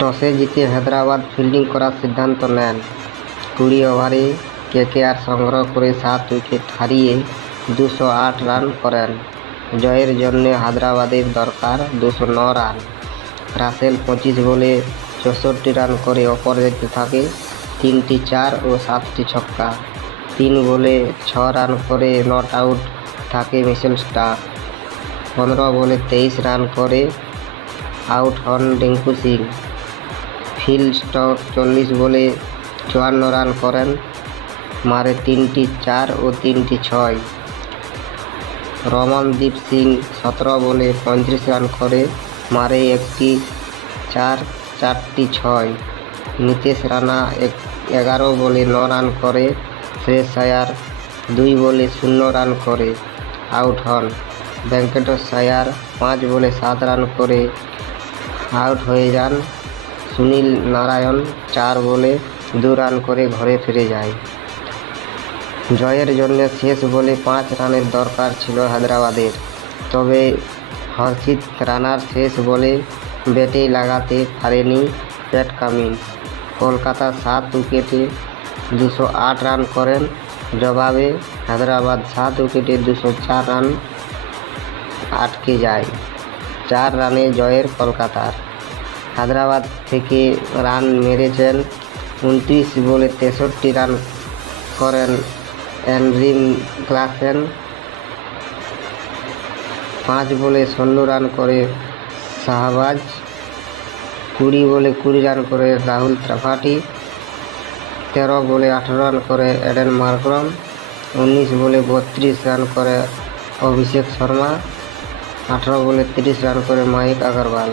টসে জিতে হায়দ্রাবাদ ফিল্ডিং করার সিদ্ধান্ত নেন। কুড়ি ওভারে কেকেআর সংগ্রহ করে সাত উইকেট হারিয়ে দুশো আট রান করেন। জয়ের জন্য হায়দ্রাবাদের দরকার দুশো ন রান। রাসেল পঁচিশ বলে চৌষট্টি রান করে অপরাজিত থাকে তিনটি চার ও সাতটি ছক্কা। তিন বলে ছ রান করে নট আউট থাকে মিশেল স্টার পনেরো বলে তেইশ রান করে আউট হন রিঙ্কু সিং। ফিল চল্লিশ বলে চুয়ান্ন রান করেন, মারে তিনটি চার ও তিনটি ছয়। রমনদীপ সিং সতেরো বলে পঁয়ত্রিশ রান করে, মারে একটি চার, চারটি ছয়। নীতিশ রানা এগারো বলে ন রান করে শ্রেয়স আয়ার দুই বলে শূন্য রান করে, আউট হন। ভেঙ্কটেশ আয়ার পাঁচ বলে সাত রান করে, আউট হয়ে যান সুনীল নারায়ণ চার বলে দু রান করে ঘরে ফিরে যায়। জয়ের জন্য শেষ বলে পাঁচ রানের দরকার ছিল হায়দ্রাবাদের। তবে হর্ষিত রানার শেষ বলে ব্যাটেই লাগাতে পারেনি প্যাট কামিন্স কলকাতা সাত উইকেটে দুশো আট রান করেন। জবাবে হায়দ্রাবাদ সাত উইকেটে দুশো চার রান আটকে যায়। চার রানে জয়ের কলকাতার। হায়দ্রাবাদ থেকে রান মেরেছেন। উনত্রিশ বলে তেষট্টি রান করেন অ্যান্ড্রিম ক্লাসেন। পাঁচ বলে ষোলো রান করে শাহবাজ। কুড়ি বলে কুড়ি রান করে রাহুল ত্রিপাঠী। তেরো বলে আঠেরো রান করে এডেন মার্ক্রম। উনিশ বলে বত্রিশ রান করে অভিষেক শর্মা। আঠেরো বলে তিরিশ রান করে মাহিক আগরওয়াল।